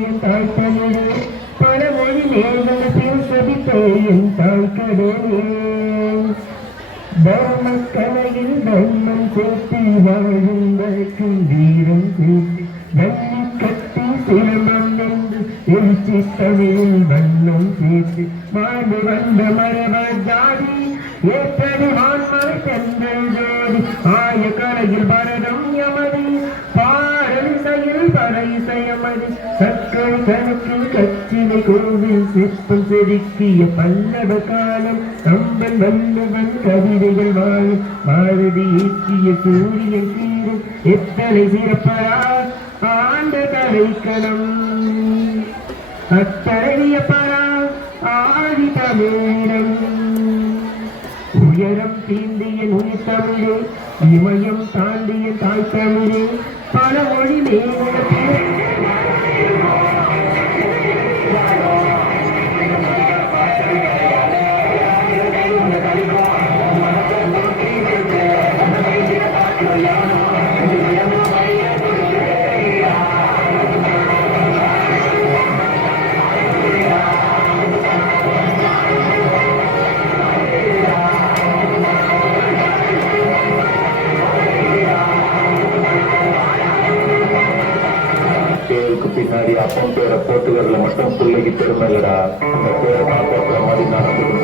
என் தாய் தமிழே பல மொழி மேகத்தில் சதித்தேன் தாய் கடலே தர்ம கலையில் தர்மம் சேர்த்து வாழும் வரைக்கும் வீரம் சேர்த்து வள்ளி கட்டி சிரமம் என்று எழுச்சி தமிழில் வண்ணம் சேர்த்து வாழ்ந்து வந்த மரப ஜாதி ஏற்றடி வான்மலை சென்றல் ஜோதி ஆய கலையில் பரதம் யமதி பாடலிசையில் பறைசையமதி சக்கரை கணக்கில் கச்சினை கோவில் சிற்பம் செதுக்கிய பல்லவ காலம் கம்பன் வல்லவன் கவிதைகள் வாழும் பாரதி ஏற்றிய சூரியன் சீரும் எத்தனை சிறப்பரா ஆண்ட கலைக்களம் அத்தரையப்பரா ஆதி தமிழம் உயரம் தீண்டிய நுய் தமிழே இமயம் தாண்டிய தாய் தமிழே பல மொழி மேகத்தில் பேருக்கு பின்னாடி அப்பன் பேரை போட்டுக்கிறதுல மட்டும் பிள்ளைக்கு பெருமை இல்லடா அந்த பேரை நான் போட்டுற மாதிரி நடந்து